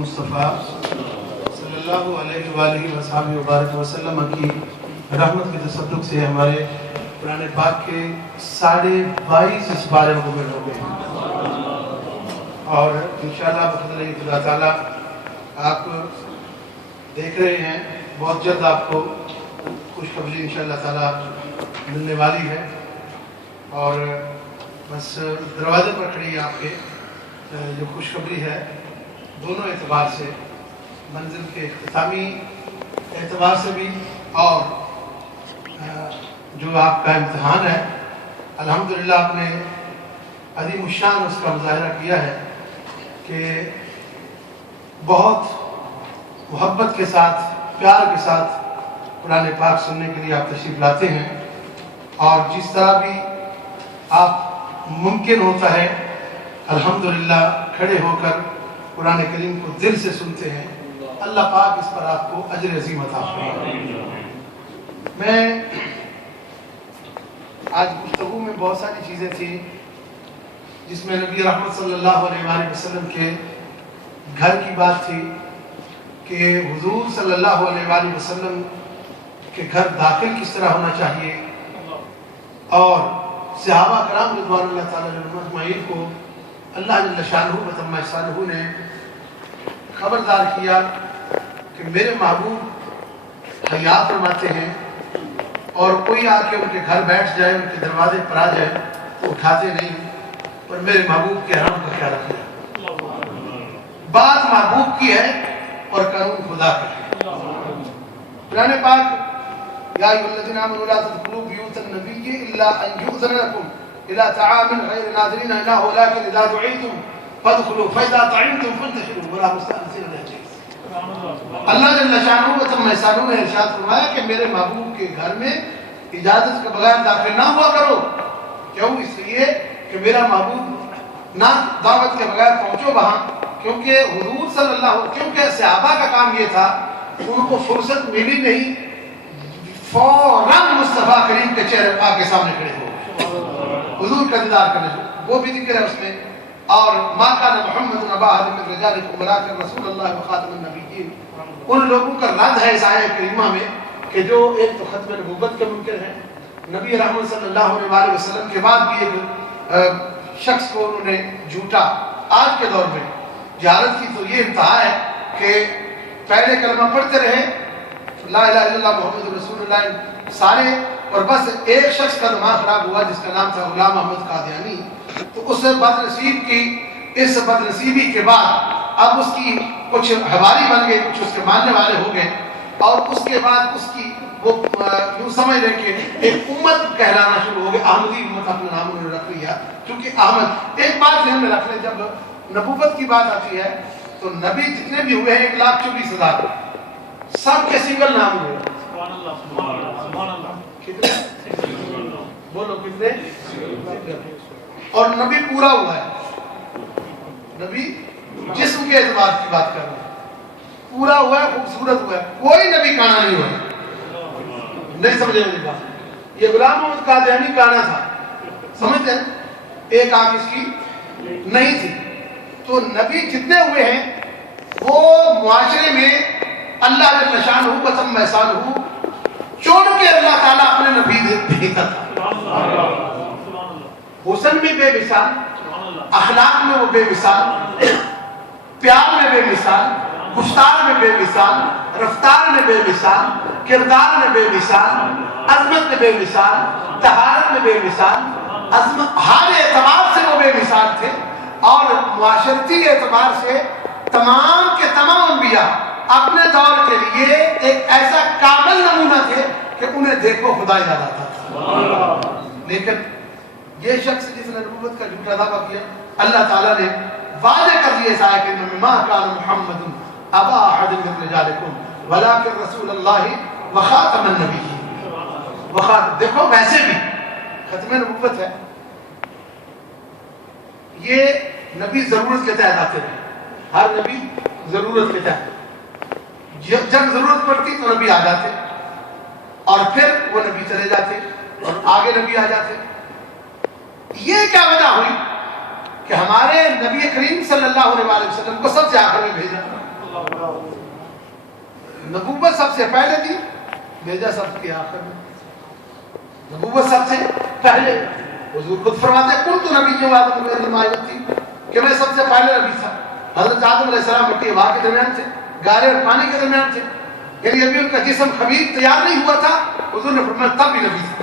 مصطفیٰ صلی اللہ علیہ وآلہ وصحبہ وبارک وسلم کی رحمت کے تصدق سے ہمارے قرآن پاک کے 22.5 سپارے مکمل ہو گئے ہیں، اور انشاءاللہ بفضل خدا تعالیٰ آپ دیکھ رہے ہیں بہت جلد آپ کو خوشخبری انشاءاللہ تعالیٰ ملنے والی ہے، اور بس دروازے پر کھڑی ہے آپ کے جو خوشخبری ہے دونوں اعتبار سے، منزل کے اختتامی اعتبار سے بھی اور جو آپ کا امتحان ہے الحمدللہ آپ نے عظیم الشان اس کا مظاہرہ کیا ہے کہ بہت محبت کے ساتھ پیار کے ساتھ قرآن پاک سننے کے لیے آپ تشریف لاتے ہیں، اور جس طرح بھی آپ ممکن ہوتا ہے الحمدللہ کھڑے ہو کر قرآن کریم کو دل سے سنتے ہیں، اللہ پاک اس پر آپ کو اجر عظیم عطا فرمائے۔ میں آج گفتگو میں بہت ساری چیزیں تھیں جس میں نبی رحمت صلی اللہ علیہ وآلہ وسلم کے گھر کی بات تھی کہ حضور صلی اللہ علیہ وآلہ وسلم کے گھر داخل کس طرح ہونا چاہیے، اور صحابہ کرام رضوان اللہ تعالیٰ عنہم اجمعین کو اللہ جل شانہ و تم شانہ نے خبردار کیا کہ میرے محبوب حیا فرماتے ہیں، اور کوئی آ کے ان کے گھر بیٹھ جائے، ان کے دروازے پر آ جائے تو اٹھاتے نہیں، اور میرے محبوب کے حرم کا خیال رکھنا۔ بات محبوب کی ہے اور قانون خدا کا ہے۔ قرآن پاک یا ایھا الذین آمنوا لا تدخلوا بیوت النبی الا ان یؤذن لکم الى طعام غیر ناظرین انہ ولکن اذا دعیتم فادخلوا فاذا طعمتم فانتشروا ولا مستأنسین لحدیث۔ اللہ جل شانہ و تم شانہ نے ارشاد فرمایا کہ میرے محبوب کے گھر میں اجازت کے بغیر داخل نہ ہوا کرو۔ کیوں؟ اس لیے کہ میرا محبوب نہ دعوت کے بغیر پہنچو وہاں، کیونکہ حضور صلی اللہ علیہ وسلم، کیونکہ صحابہ کا کام یہ تھا ان کو فرصت ملی نہیں، فوراً مصطفیٰ کریم کے چہرے پاک کے سامنے کھڑے ہو حضور کا دیدار کرنے، وہ بھی ذکر ہے اس میں۔ اور ما کان محمد ابا احد من رجالکم ولکن رسول اللہ وخاتم النبیین، ان لوگوں کا رد ہے اس آیت کریمہ میں کہ جو ایک تو ختم نبوت کے منکر ہیں، نبی رحمت صلی اللہ علیہ وسلم کے بعد بھی ایک شخص کو انہوں نے جھوٹا۔ آج کے دور میں جہالت کی تو یہ انتہا ہے کہ پہلے کلمہ پڑھتے رہے لا الہ الا اللہ محمد رسول اللہ سارے، اور بس ایک شخص کا دماغ خراب ہوا جس کا نام تھا غلام احمد قادیانی، تو اس بد نصیب کی اس بد نصیبی کے بعد اب اس کی کچھ حواری بن گئے، کچھ اس کے ماننے والے ہو گئے، اور اس کے بعد اس کی وہ یوں سمجھ لیں کہ ایک امت کہلانا شروع ہو گئی، احمدی امت اپنا نام انہوں نے رکھ لیا، کیونکہ احمد۔ ایک بات ذہن میں رکھ لیں، جب نبوت کی بات آتی ہے تو نبی جتنے بھی ہوئے ہیں 1,24,000 سب کے سنگل نام ہوئے۔ کتنے؟ بولو کتنے؟ اور نبی پورا ہوا ہے، نبی جسم کے اعتبار کی بات کر رہے ہیں، پورا ہوا ہے، خوبصورت ہوا ہے، کوئی نبی کانا نہیں ہوا ہے۔ نہیں سمجھے میری بات؟ یہ غلام احمد قادیانی کانا تھا، سمجھتے ہیں؟ ایک آنکھ اس کی نہیں تھی۔ تو نبی جتنے ہوئے ہیں وہ معاشرے میں اللہ جل شانہ و تم شانہ چون کے اللہ تعالیٰ اپنے نبی بھیجتا تھا۔ حسن میں بے مثال، اخلاق میں وہ بے مثال، پیار میں بے مثال، گفتار میں بے مثال، رفتار میں بے مثال، کردار میں بے مثال، عظمت میں بے مثال، طہارت میں بے مثال، ہر اعتبار سے وہ بے مثال تھے، اور معاشرتی اعتبار سے تمام کے تمام انبیاء اپنے دور کے لیے ایک ایسا کامل نمونہ تھے کہ انہیں دیکھو خدا یاد آتا تھا۔ لیکن یہ شخص جس نے نبوت کا جھوٹا دعویٰ کیا، اللہ تعالیٰ نے واضح کر دیا اس آیت میں ما کان محمد ابا احد من رجالکم ولکن رسول اللہ وخاتم النبیین۔ دیکھو ویسے بھی ختم نبوت ہے، یہ نبی ضرورت کے تحت آتے رہے، ہر نبی ضرورت کے تحت، جب ضرورت پڑتی تو نبی آ جاتے، اور پھر وہ نبی چلے جاتے اور آگے نبی آ جاتے۔ یہ کیا وجہ ہوئی کہ ہمارے نبی کریم صلی اللہ علیہ وسلم کو سب سے آخر میں بھیجا؟ نبوت سب سے پہلے دی، بھیجا سب کے آخر میں. نبوت سب سے پہلے، حضور خود فرماتے ہیں کنت نبی آدم میری مائیت تھی کہ میں سب سے پہلے نبی تھا. حضرت آدم علیہ السلام مٹی ہوا کے درمیان تھے، گارے اور پانی کے درمیان تھے، یعنی ابھی ان کا جسم خبیث تیار نہیں ہوا تھا. حضور نے فرمایا تب بھی نبی تھا،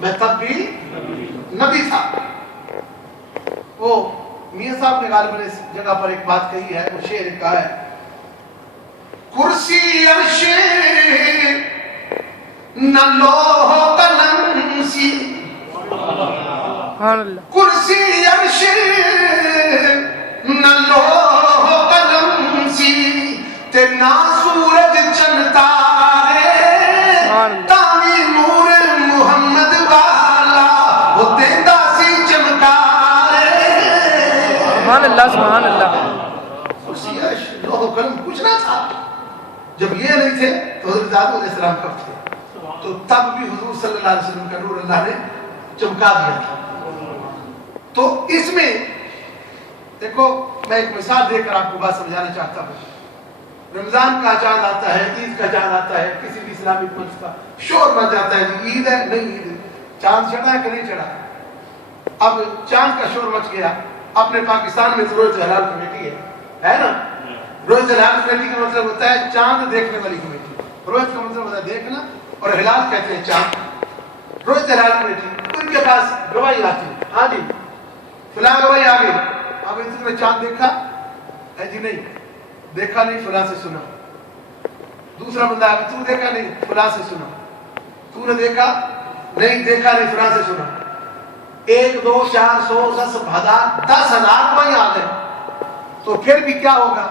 میں تب بھی نبی تھا. وہ میاں صاحب نے غالباً اس جگہ پر ایک بات کہی ہے، وہ شعر کہا ہے، کرسی عرش نہ لوح قلم سی، کرسی عرش نہ لوح قلم سی، تے نہ سورج چند تارے، تاوی نور محمد والا وہ دیندہ سی چمکارے. سبحان اللہ سبحان اللہ. کرسی عرش لوح قلم کچھ نہ تھا. جب یہ نہیں تھے تو حضرت آدم علیہ السلام کب تھے؟ تو تب بھی حضور صلی اللہ علیہ وسلم کا نور اللہ نے چمکا دیا تھا. تو اس میں دیکھو میں ایک مثال دے کر آپ کو بات سمجھانا چاہتا ہوں. رمضان کا چاند آتا ہے، عید کا چاند آتا ہے، کسی بھی اسلامی منچ کا شور مچ جاتا ہے جی عید ہے نہیں عید ہے، چاند چڑھا ہے کہ نہیں چڑھا. اب چاند کا شور مچ گیا. اپنے پاکستان میں تو روز ہلال کمیٹی ہے نا. روز ہلال کمیٹی کا مطلب ہوتا ہے چاند دیکھنے والی کمیٹی. روز کا مطلب ہوتا ہے دیکھنا اور ہلال کہتے ہیں چاند. روز ہلال کمیٹی ان کے پاس گواہی آتی ہے، ہاں جی فلاں گواہی آ گئی. اب تم نے چاند دیکھا ہے جی نہیں دیکھا نہیں فلاں سے سنا. دوسرا بندہ ہے تو دیکھا نہیں فلاں سے سنا. تو نے دیکھا نہیں دیکھا نہیں فلاں سے سنا. 1 2 4 100 10 1000 10,000 گواہی آ گئے. تو پھر بھی کیا ہوگا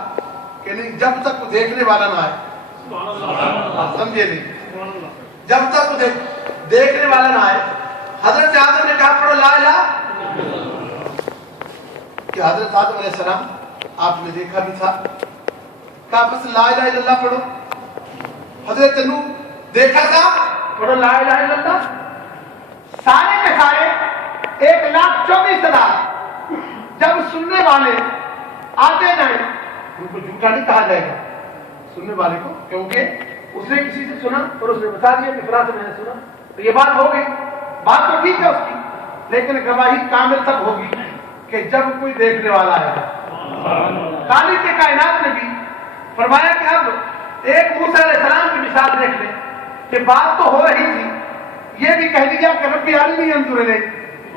کہ نہیں جب تک وہ دیکھنے والا نہ آئے. سمجھے نہیں؟ جب تک وہ دیکھنے والا نہ آئے. حضرت آدم نے کہا پڑھو لا الہ، کہ حضرت آدم علیہ السلام آپ نے دیکھا بھی تھا، کہا بس لا الہ الا اللہ پڑھو. حضرت نوح دیکھا تھا، پڑھو لا الہ الا اللہ. سارے کے سارے 1,24,000 جب سننے والے آتے جائیں ان کو جھوٹا نہیں کہا جائے گا سننے والے کو، کیونکہ اس نے کسی سے سنا اور اس نے بتا دیا کہ فلاں سے میں نے سنا. تو یہ بات ہو گئی، بات تو ٹھیک ہے اس کی، لیکن گواہی کامل تب ہوگی کہ جب کوئی دیکھنے والا آئے گا. خالق کائنات نے بھی فرمایا کہ اب ایک موسیٰ علیہ السلام کی مثال دیکھ لیں کہ بات تو ہو رہی تھی، یہ بھی کہہ دیا کہ رب ارنی انظر الیک،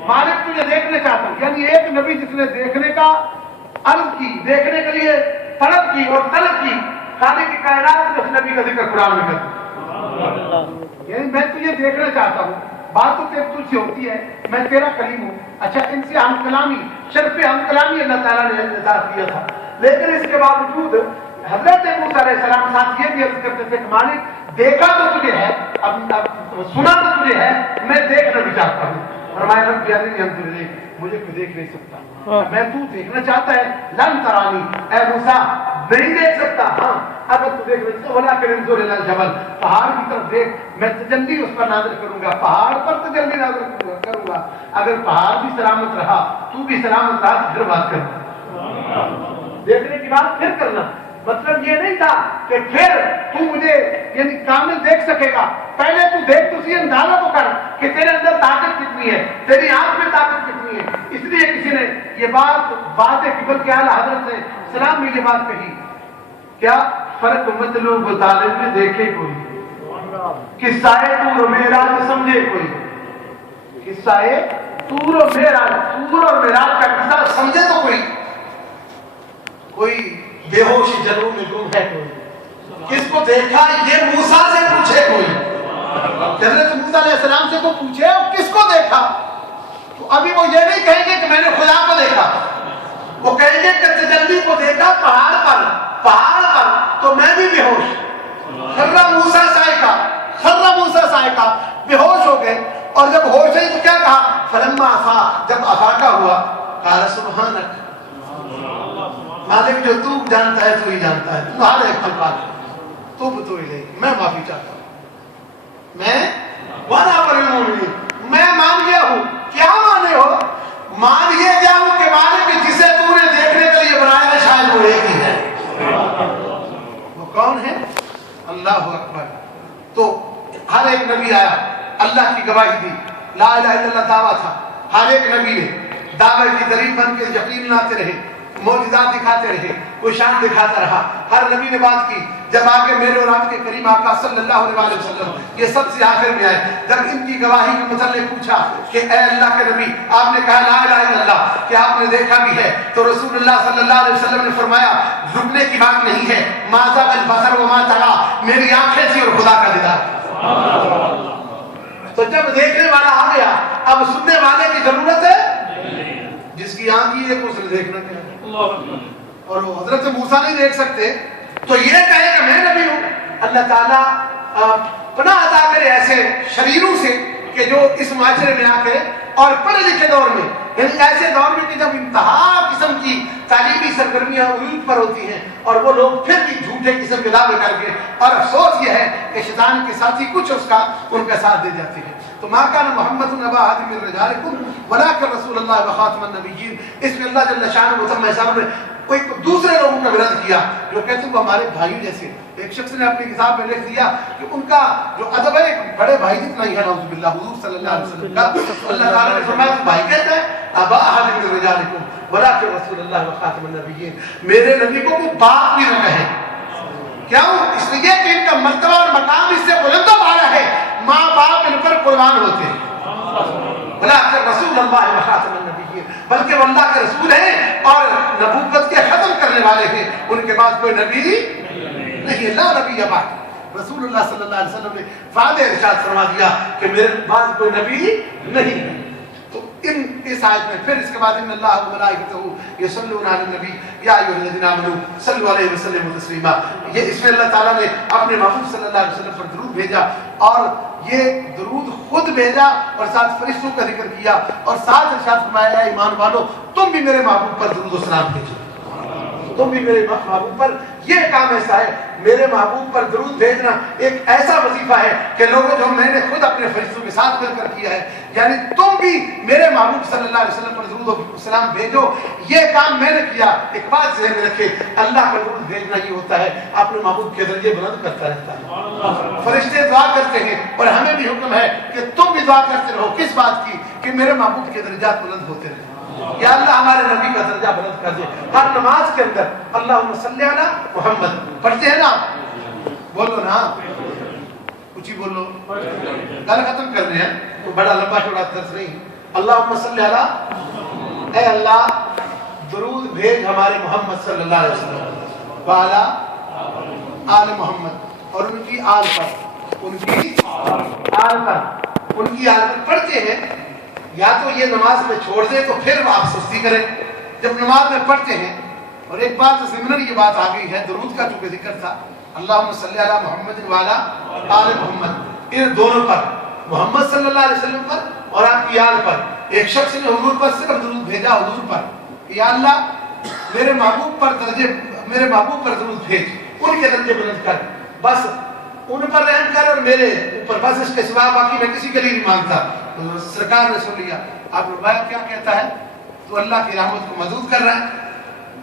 مالک تجھے دیکھنے چاہتا ہوں. یعنی ایک نبی جس نے دیکھنے کا عرض کی، دیکھنے کے لیے طلب کی اور طلب کی، خالق کائنات نے اس نبی کا ذکر قرآن میں کر دیا. یعنی میں تجھے دیکھنا چاہتا ہوں، بات تو تجھ سے ہوتی ہے، میں تیرا کلیم ہوں. اچھا ان سے ہم کلامی، شرف ہم کلامی اللہ تعالیٰ نے اعزاز دیا تھا، لیکن اس کے باوجود حضرت موسیٰ علیہ السلام ساتھ یہ بھی عرض کرتے تھے کہ مالک دیکھا تو تجھے ہے، اب سنا تو تجھے ہے، میں دیکھنا بھی چاہتا ہوں. فرمایا رب ارنی انظر الیک، مجھے کوئی دیکھ نہیں سکتا. میں تو دیکھنا چاہتا ہے لن ترانی، اے موسیٰ نہیں دیکھ سکتا. ہاں اگر تو دیکھ رہے ولکن انظر الی الجبل، پہاڑ کی طرف دیکھ، میں تجلی اس پر نازل کروں گا، پہاڑ پر تجلی نازل کروں گا. اگر پہاڑ بھی سلامت رہا تو بھی سلامت رہا تو پھر بات کرنا، دیکھنے کی بات پھر کرنا. مطلب یہ نہیں تھا کہ پھر تو مجھے یعنی کامل دیکھ سکے گا، پہلے تو دیکھ تو سی اندازہ تو کر کہ تیرے اندر طاقت کتنی ہے، تیری آنکھ میں طاقت کتنی ہے. اس لیے کسی نے یہ بات قبل کے اعلیٰ حضرت نے سلام میں یہ بات کہی، کیا فرق مطلوب طالب میں دیکھے کوئی، قصہ طور و معراج سمجھے کوئی، قصہ طور و معراج، طور اور معراج کا قصہ سمجھے تو کوئی بے ہوش جلووں میں گم ہے کوئی، کس کو دیکھا یہ موسیٰ سے پوچھے کوئی. حضرت موسیٰ علیہ السلام سے تو پوچھے اور کس کو دیکھا. تو ابھی وہ یہ نہیں کہیں گے کہ میں نے خدا کو دیکھا، وہ کہیں گے کہ تجلی کو دیکھا پہاڑ پر تو میں بھی بے ہوش. خرّ موسیٰ صاعقہ، بے ہوش ہو گئے. اور جب ہوش ہے تو کیا کہا، فلما افاق، جب افاقہ ہوا، قال سبحانک، مالک جو تو جانتا ہے تو ہی جانتا ہے، تو ہر ایک پر توب تو الیک، میں معافی چاہتا ہوں، میں وانا برمونی، میں مان گیا ہوں. کیا مانے ہو؟ مان یہ جاؤں کہ مالک جسے تو نے دیکھنے کے لیے بنایا ہے شاید وہ ایک ہی نبی آیا, اللہ کی گواہی دی, لا الہ الا اللہ دعویٰ تھا, ہر ایک نبی نے دعوے کی دلیل بن کے یقین لاتے رہے, معجزات دکھاتے رہے, کوئی شان دکھاتا رہا, ہر نبی نے بات کی. جب آگے میرے اور آپ کے کریم آقا صلی اللہ علیہ وسلم یہ سب سے آخر میں آئے, جب ان کی گواہی کے متعلق پوچھا کہ اے اللہ کے نبی, آپ نے کہا لا الہ الا اللہ, کہ آپ نے دیکھا بھی ہے, تو رسول اللہ صلی اللہ علیہ وسلم نے فرمایا رکنے کی بات نہیں ہے, ما زاغ البصر وما طغى, میری آنکھیں تھی اور خدا کا دیدار. تو جب دیکھنے والا آ گیا, اب سننے والے کی ضرورت ہے, جس کی آنکھ ہی ہے اس نے دیکھنا کیا ہے. اور وہ حضرت موسیٰ نہیں دیکھ سکتے تو یہ کہے کہ میں نبی ہوں. اللہ تعالیٰ پناہ عطا کرے ایسے شریروں سے کہ جو اس معاشرے میں آ کے اور پڑھے لکھے دور میں, یعنی ایسے دور میں کہ جب انتہا قسم کی تعلیمی سرگرمیاں عروج پر ہوتی ہیں اور وہ لوگ پھر بھی جھوٹے قسم کے دعوے کر کے, اور افسوس یہ ہے کہ شیطان کے ساتھی کچھ اس کا ان کا ساتھ دے جاتے ہیں. تو ما کان محمد ابا احد من رجالکم ولکن رسول اللہ وخاتم النبیین. اس میں اللہ جل شانہ و تعالی نے کوئی دوسرے لوگوں کا ورد کیا جو کہتے ہیں وہ ہمارے بھائیوں جیسے. ایک شخص نے اپنی کتاب میں لکھ دیا کہ ان کا جو ادب ہے بڑے بھائی جتنا ہی ہے, نعوذ باللہ, حضور صلی اللہ علیہ وسلم کا. اللہ تعالیٰ نے فرمایا تو بھائی کہتا ہے ابا احد من رجالکم ولکن رسول اللہ وخاتم النبیین, میرے نبی کو وہ باپ بھی نہ کہیں. کیوں؟ اس لیے کہ ان کا مرتبہ اور مقام اس سے بلند و بالا ہے, ماں باپ ان پر قربان ہوتے ہیں. ولکن رسول اللہ وخاتم النبیین, بلکہ وہ اللہ کے رسول ہیں اور نبوت کے ختم کرنے والے ہیں, ان کے بعد کوئی نبی نہیں, لا نبی بعد. رسول اللہ صلی اللہ علیہ وسلم نے واضح ارشاد فرما دیا کہ میرے بعد کوئی نبی نہیں ہے. تو اس آیت میں پھر اس کے بعد ان اللہ و ملائکتہ یصلون علی النبی یا ایھا الذین آمنوا صلوا علیہ وسلموا تسلیما. یہ اس میں اللہ تعالیٰ نے اپنے محبوب صلی اللہ علیہ وسلم پر درود بھیجا, اور یہ درود خود بھیجا اور ساتھ فرشتوں کا ذکر کیا, اور ساتھ ارشاد فرمایا اے ایمان والو تم بھی میرے محبوب پر درود و سلام بھیجو, تم بھی میرے محبوب پر. یہ کام ایسا ہے, میرے محبوب پر درود بھیجنا ایک ایسا وظیفہ ہے کہ لوگوں جو میں نے خود اپنے فرشتوں کے ساتھ مل کر کیا ہے, یعنی تم بھی میرے محبوب صلی اللہ علیہ وسلم پر درود و سلام بھیجو. یہ کام میں نے کیا. ایک بات ذہن میں رکھے, اللہ کا درود بھیجنا یہ ہوتا ہے اپنے محبوب کے درجے بلند کرتا رہتا ہے. فرشتے دعا کرتے ہیں اور ہمیں بھی حکم ہے کہ تم بھی دعا کرتے رہو. کس بات کی؟ کہ میرے محبوب کے درجات بلند ہوتے رہیں. یا اللہ ہمارے نبی کا درجہ بلند کر دے. ہر نماز کے اندر اللہم صلی علی محمد پڑھتے ہیں نا, بولو نا, کچھ ہی بولو, گل ختم کر رہے ہیں تو بڑا لمبا چوڑا درس نہیں. اللہم صلی علی, اے اللہ درود بھیج ہمارے محمد صلی اللہ علیہ وسلم, وعلی آل محمد, اور ان کی آل پر, ان کی آل پر, ان کی آل پر پڑھتے ہیں. یا تو یہ نماز میں چھوڑ دے تو پھر آپ سستی کریں جب نماز میں پڑھتے ہیں. اور ایک بات ضمن یہ بات آ گئی ہے, درود کا چونکہ ذکر تھا, اللہم صلی علی محمد وعلی آل محمد, ان دونوں پر, محمد صلی اللہ علیہ وسلم پر اور آپ کی آل پر. ایک شخص نے حضور پر صرف درود بھیجا, حضور پر, یا اللہ میرے محبوب پر درجے, میرے محبوب پر درود بھیج, ان کے درجے بلند کر, بس ان پر رحم کر اور میرے اوپر, بس اس کے سوا باقی میں کسی کے لیے نہیں مانگتا. تو سرکار نے سن لیا. آپ نے کیا کہتا ہے, تو اللہ کی رحمت کو مضبوط کر رہا ہے,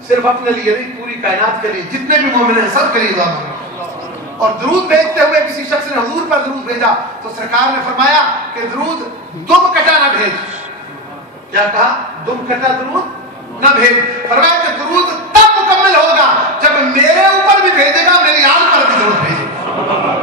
صرف اپنے لیے نہیں پوری کائنات کے لیے, جتنے بھی مومن ہیں سب کے لیے دعا مانگو. اور درود بھیجتے ہوئے کسی شخص نے حضور پر درود بھیجا تو سرکار نے فرمایا کہ درود دم کٹا نہ بھیج. کیا کہا؟ دم کٹا درود نہ بھیج. فرمایا کہ درود تب مکمل ہوگا جب میرے اوپر بھی بھیجے گا, میری آل پر بھی درود بھیجے گا.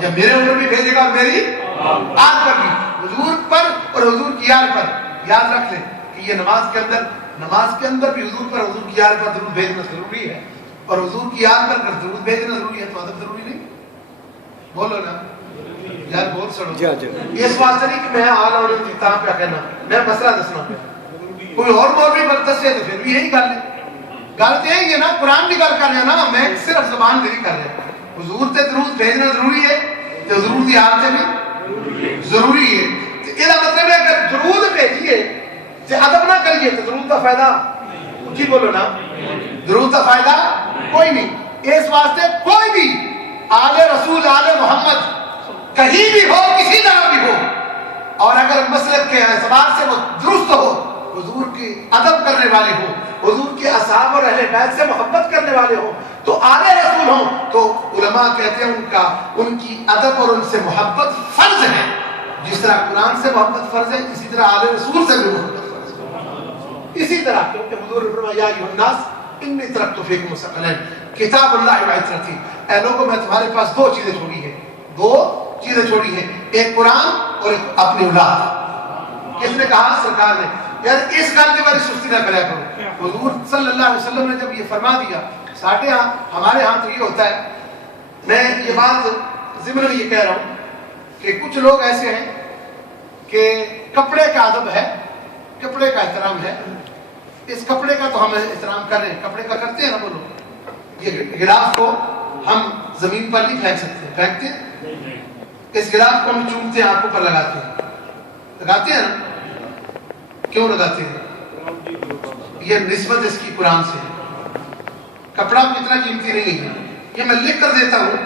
جب میرے اوپر بھی بھیجے گا اور میری آل پر بھی, حضور پر اور حضور کی آل پر. یاد رکھ لیں کہ یہ نماز کے اندر بھی حضور پر, حضور کی آل پر درود بھیجنا ضروری ہے, اور حضور کی آل پر اگر درود بھیجنا ضروری ہے تو ادب ضروری نہیں. بولو نا یار, بول سڑو. اس واسطے نہیں کہ میں آل اور اختتام پہ کہنا, میں مسئلہ دسنا پہ. کوئی اور مولوی بردست ہے تو پھر بھی یہی گل ہے. گل تو یہی ہے نا, قرآن بھی گل کر رہے ہیں نا, میں صرف زبان میری کر رہے ہیں. حضور تے درود بھیجنا ضروری ہے تو حضور کی آل سے بھی ضروری ہے. یہ مطلب ہے اگر درود بھیجیے تے ادب نہ کریے تو درود کا فائدہ, اچھی بولو نا, درود کا فائدہ کوئی نہیں. اس واسطے کوئی بھی آل رسول آل محمد کہیں بھی ہو, کسی طرح بھی ہو, اور اگر مسلک کے اعتبار سے وہ درست ہو, حضور کی ادب کرنے والے ہو, حضور کے اصحاب اور اہل بیت سے محبت کرنے والے ہوں, تو آل رسول ہوں, تو علماء کہتے ہیں ان کی ادب اور ان سے محبت فرض فرض ہے. جس طرح قرآن سے محبت فرض ہے اسی طرح آل رسول سے بھی محبت فرض ہے. اسی طرح کیونکہ حضور نے فرمایا یا ایھا الناس انی ترکت فیکم ثقلین کتاب اللہ و عترتی. اے لوگوں میں تمہارے پاس دو چیزیں چھوڑی ہیں, دو چیزیں چھوڑی ہیں, ایک قرآن اور ایک اپنی اولاد. کس نے کہا؟ سرکار نے. یار اس گل کے بارے سستی نہ کریا کرو. حضور صلی اللہ علیہ وسلم نے جب یہ فرما دیا, ساٹھے ہاں ہمارے ہاں تو یہ ہوتا ہے, میں یہ بات ضمن یہ کہہ رہا ہوں کہ کچھ لوگ ایسے ہیں کہ کپڑے کا ادب ہے, کپڑے کا احترام ہے, اس کپڑے کا تو ہم احترام کر رہے ہیں, کپڑے کا کرتے ہیں نا وہ لوگ. یہ غلاف کو ہم زمین پر نہیں پھینک سکتے, پھینکتے ہیں؟ اس غلاف کو ہم چومتے ہیں, آنکھوں پر لگاتے ہیں, لگاتے ہیں نا؟ کیوں لگاتے ہیں؟ یہ نسبت اس کی قرآن سے ہے. کپڑا اتنا قیمتی نہیں ہے, یہ میں لکھ کر دیتا ہوں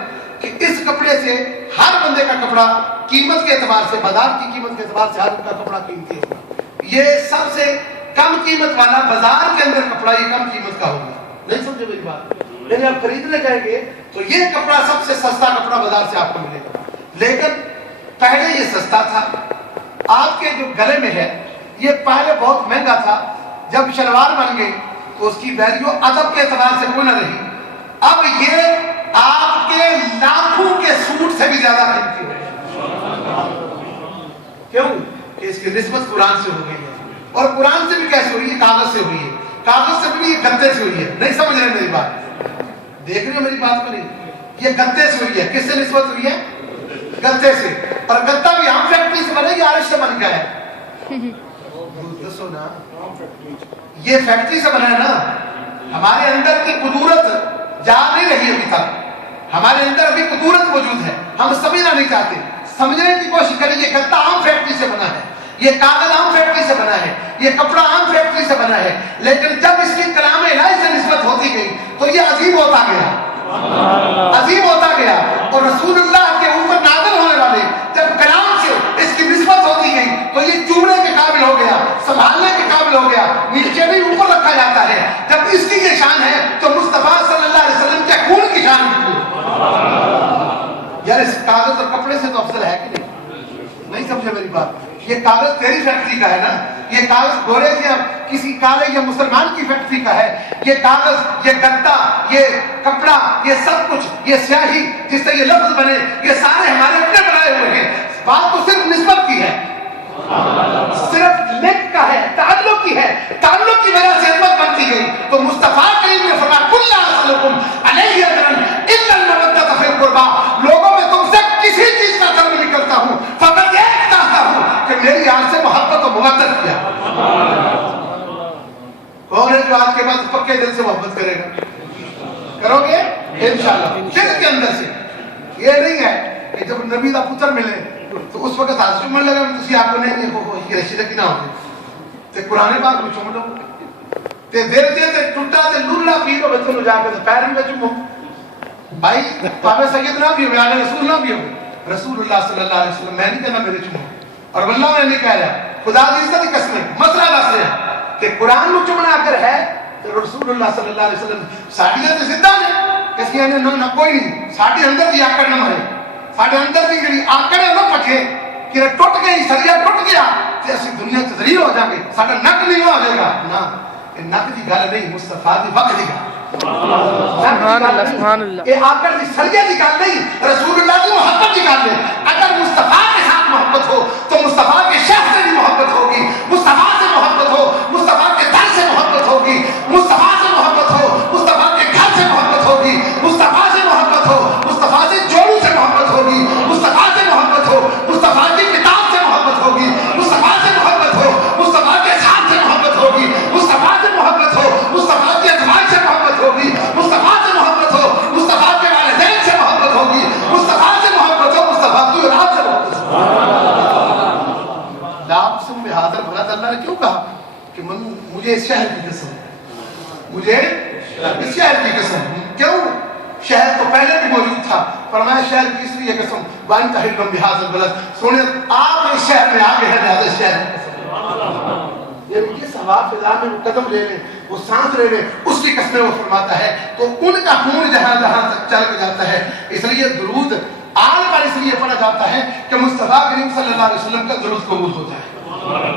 کہ اس کپڑے سے ہر بندے کا کپڑا قیمت کے اعتبار سے, بازار کی قیمت کے اعتبار سے ہر کا کپڑا قیمتی ہوگا. یہ سب سے کم قیمت والا بازار کے اندر کپڑا یہ کم قیمت کا ہوگا. نہیں سمجھے میری بات؟ لیکن آپ خریدنے جائیں گے تو یہ کپڑا سب سے سستا کپڑا بازار سے آپ کو ملے گا. لیکن پہلے یہ سستا تھا. آپ کے جو گلے میں ہے یہ پہلے بہت مہنگا تھا. جب شلوار بن گئی تو اس کی ویلیو ادب کے اعتبار سے کوئی نہ رہی. اب یہ آپ کے لاکھوں کے سوٹ سے بھی زیادہ قیمتی ہے. کیوں؟ کہ اس کی نسبت قرآن سے ہو گئی ہے. اور قرآن سے بھی کیسے ہوئی ہے؟ کاغذ سے ہوئی ہے. کاغذ سے بھی یہ گتے سے ہوئی ہے. نہیں سمجھ رہے میری بات؟ دیکھ رہے ہو میری بات کو؟ نہیں, یہ گتے سے ہوئی ہے. کس سے نسبت ہوئی ہے؟ گتے سے. اور گتا بھی ہم فیکٹری سے بنے یا عرش سے بن گیا ہے؟ دسو نا, یہ فیکٹری سے بنا ہے نا. ہمارے اندر کی قدرت جا نہیں رہی ابھی تک. ہمارے اندر ابھی قدرت موجود ہے, ہم سمجھنا نہیں چاہتے. سمجھنے کی کوشش کریں. یہ گتا عام فیکٹری سے بنا ہے, یہ کاغذ عام فیکٹری سے بنا ہے, یہ کپڑا عام فیکٹری سے بنا ہے. لیکن جب اس کی کلام الہی سے نسبت ہوتی گئی تو یہ عظیم ہوتا گیا, عظیم ہوتا گیا. اور رسول اللہ کے اوپر نازل ہونے والے جب کلام سے اس کی نسبت ہوتی گئی تو یہ چومنے کے قابل ہو گیا, سنبھالنے کے قابل ہو گیا, نیچے نہیں اوپر رکھا جاتا ہے. جب اس کی یہ شان ہے تو مصطفیٰ صلی اللہ علیہ وسلم کے خون کی شان کتنی. یار اس کاغذ اور کپڑے سے تو افضل ہے کہ نہیں سمجھے میری بات؟ یہ کاغذ تیری فیکٹری کا ہے نا, یہ کاغذ گورے یا کسی کالے یا مسلمان کی فیکٹری کا ہے. یہ کاغذ, یہ گتا, یہ کپڑا, یہ سب کچھ, یہ سیاہی جس سے یہ لفظ بنے, یہ سارے ہمارے اپنے بنائے ہوئے ہیں. بات تو صرف نسبت کی ہے, صرف لنک کا ہے, تعلق کی ہے. تعلق کی وجہ سے نسبت بنتی گئی. تو مصطفیٰ کریم نے فرمایا کل اسلکم علیہ اجرا الا المودۃ فی القربى. لوگوں میں تم سے کسی چیز کا طلب نہیں کرتا ہوں, فقط ایک چاہتا ہوں کہ میری آج سے محبت و مودت کیا. کون ہے جو آج کے بعد پکے دل سے محبت کرے گا؟ کرو گے انشاءاللہ دل کے اندر سے. یہ نہیں ہے کہ جب نبی کا پتر ملے تو اس وقت ہاتھ چومن لگا تسی آپ کو نہیں ہو یہ رشید کی نہ ہوگی تے قرآن پاک کو چوم لو تے دل تے ٹوٹا تے لولا پی کو بچوں جا کے پیر میں چومو. بھائی پاوے سیدنا بھی ہو, علیہ رسول نہ بھی ہو, رسول اللہ صلی اللہ علیہ وسلم میں نہیں کہنا میرے چومو, اور واللہ میں نہیں کہہ رہا, خدا کی عزت کی قسم مسئلہ دس رہا کہ قرآن کو چمنا اگر ہے تو رسول اللہ صلی اللہ علیہ وسلم ساڑیاں تے زندہ نے, اس کی نہ کوئی نہیں. ساڈے اندر دی آکڑ نہ مرے, ساڈے اندر دی جڑی آکڑ ہے نہ پکے کہ ٹوٹ گئی, سریا ٹوٹ گیا تے اسی دنیا تے ذلیل ہو جاؤں گے, ساڈا نک نہیں ہو جائے گا. نہ یہ نک دی گل نہیں, مصطفیٰ دی وقت دی گل. سبحان اللہ سبحان اللہ. یہ آکڑ دی سریا دی گل نہیں, رسول اللہ کی محبت دی گل ہے. اگر مصطفیٰ کے ساتھ محبت ہو تو مصطفیٰ کے شہر سے بھی محبت ہوگی, مصطفیٰ سے محبت ہو, مصطفیٰ کے در سے محبت ہوگی, مصطفیٰ سے محبت ہو, مصطفیٰ کے گھر سے محبت ہوگی, مصطفیٰ سے محبت ہو, مصطفیٰ سے جوڑوں سے محبت ہوگی, مصطفیٰ سے محبت ہو, مصطفیٰ کی کتاب سے محبت ہوگی, مصطفیٰ سے محبت ہو, مصطفیٰ کے ساتھ سے محبت ہوگی, مصطفیٰ سے محبت ہو, مصطفیٰ کی ازواج سے محبت ہوگی, مصطفیٰ سے محبت ہو, مصطفیٰ کے والدین سے محبت ہوگی, مصطفیٰ سے محبت ہو, مصطفیٰ کی اولاد سے محبت ہوگی. آپ سے میں حاضر بلاد اللہ نے کیوں کہا کہ مجھے اس شہر کی قسم, مجھے اس شہر کی قسم. کیوں؟ شہر تو پہلے بھی موجود تھا, فرمایا شہر کی اس لیے قسم وان تحلم بهذا البلد, سونے آپ اس شہر میں آگے ہیں لہذا اس شہر کی قسم. یہ ثواب فضا میں وہ قدم لے لیں, وہ سانس لے لیں, اس کی قسمیں وہ فرماتا ہے. تو ان کا خون جہاں جہاں تک چل کے جاتا ہے. اس لیے درود آل پر اس لیے پڑھا جاتا ہے کہ مصطفیٰ کریم صلی اللہ علیہ وسلم کا درود قبول ہو جائے،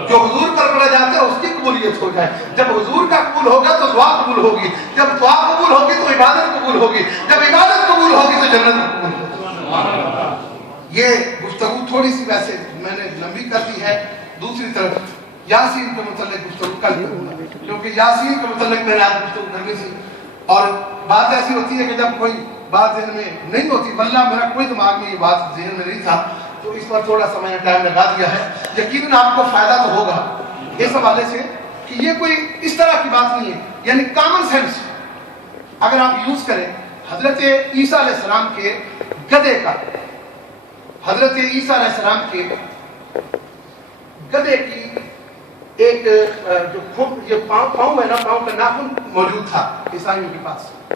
جو حضور پر پڑھا جاتا ہے اس کی قبولیت ہو جائے۔ جب حضور کا قبول ہوگا تو دعا قبول ہوگی، جب دعا قبول ہوگی تو عبادت قبول ہوگی، جب عبادت قبول ہوگی تو جنت قبول ہوگی۔ یہ گفتگو تھوڑی سی ویسے میں نے لمبی کر دی ہے۔ دوسری طرف یاسین کے متعلق گفتگو کل کروں گا، کیونکہ یاسین کے متعلق میں نے آج گفتگو کرنی تھی، اور بات ایسی ہوتی ہے کہ جب کوئی بات ذہن میں نہیں ہوتی، واللہ میرا کوئی دماغ میں یہ بات ذہن میں نہیں تھا، تو اس پر تھوڑا سا میں نے ٹائم لگا دیا ہے۔ یقیناً آپ کو فائدہ تو ہوگا اس حوالے سے کہ یہ کوئی اس طرح کی بات نہیں ہے، یعنی کامن سینس اگر آپ یوز کریں۔ حضرت عیسیٰ علیہ السلام کے گدھے کا، حضرت عیسیٰ علیہ السلام کے گدھے کی ایک جو یہ پاؤں ہے نا، پاؤں کا ناخن موجود تھا عیسائیوں کے پاس،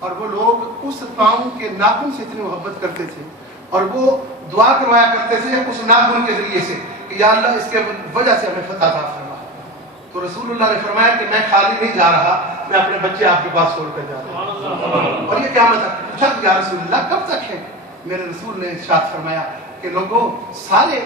اور وہ لوگ اس پاؤں کے ناخن سے اتنی محبت کرتے تھے اور وہ دعا کروایا کرتے تھے اس ناخن کے ذریعے سے کہ یا اللہ اس کے وجہ سے ہمیں فتح عطا فرما۔ تو رسول اللہ نے فرمایا کہ میں خالی نہیں جا رہا، میں اپنے بچے آپ کے پاس چھوڑ کر جا رہا ہوں۔ اور یہ قیامت تک پوچھا کہ یا رسول اللہ کب تک ہے؟ میرے رسول نے ارشاد فرمایا کہ لوگوں سارے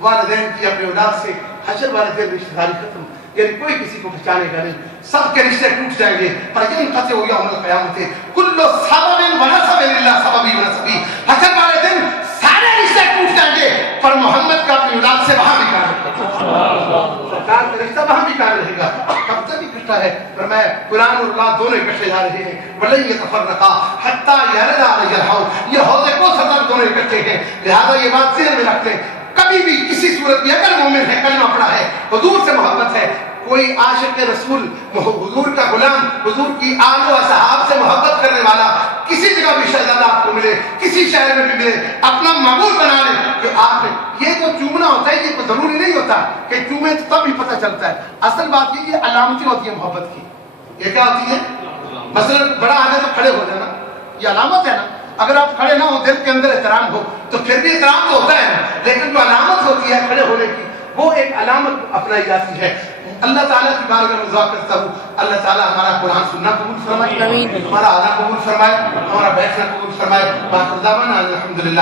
والدین کی اپنے اولاد سے حشر والدین رشتہ داری ختم، یعنی کوئی کسی کو پہچانے گا نہیں، سب کے رشتے ٹوٹ جائیں گے۔ فَيَنْقَطِعُ يَوْمَ الْقِيَامَةِ كُلُّ سَبَبٍ وَنَسَبٍ إِلَّا سَبَبِي وَنَسَبِي۔ حشر والے دن سارے رشتے ٹوٹ جائیں گے، پر محمد کا اپنی اولاد سے وہاں بھی قائم رہے گا، سرکار کا رشتہ وہاں بھی قائم رہے گا۔ کب تک اکٹھا ہے؟ فرمایا قرآن اور اولاد دونوں اکٹھے جا رہے ہیں۔ وَلَن يَتَفَرَّقَا حَتَّى يَرِدَ عَلَيَّ الْحَوْض، یہ حوض کوثر دونوں اکٹھے ہیں، لہذا یہ بات ذہن میں رکھ لیں۔ کبھی بھی کسی صورت میں اگر مومن ہے، کلمہ پڑھا ہے، حضور سے محبت ہے، کوئی عاشق رسول، حضور کا غلام، حضور کی آل و اصحاب سے محبت کرنے والا کسی جگہ بھی شہزادہ آپ کو ملے، کسی شہر میں بھی ملے، اپنا معبود بنا لے کہ آپ نے یہ جو چومنا ہوتا ہے یہ تو ضروری نہیں ہوتا کہ چومے تو تب ہی پتہ چلتا ہے۔ اصل بات یہ کہ علامتیں ہوتی ہیں محبت کی۔ یہ کیا ہوتی ہے؟ مثلا بڑا آدمی تو کھڑے ہو جانا، یہ علامت ہے نا۔ اگر آپ کھڑے نہ ہو، دل کے اندر احترام ہو تو پھر بھی احترام تو ہوتا ہے نا، لیکن جو علامت ہوتی ہے کھڑے ہونے کی وہ ایک علامت اپنائی جاتی ہے۔ اللہ تعالیٰ کی بارگاہ میں دعا کرتا ہوں اللہ تعالیٰ ہمارا قرآن سننا قبول فرمائے، ہمارا آنا قبول فرمائے، ہمارا بیٹھنا قبول فرمائے۔ باقی دعوانا الحمدللہ۔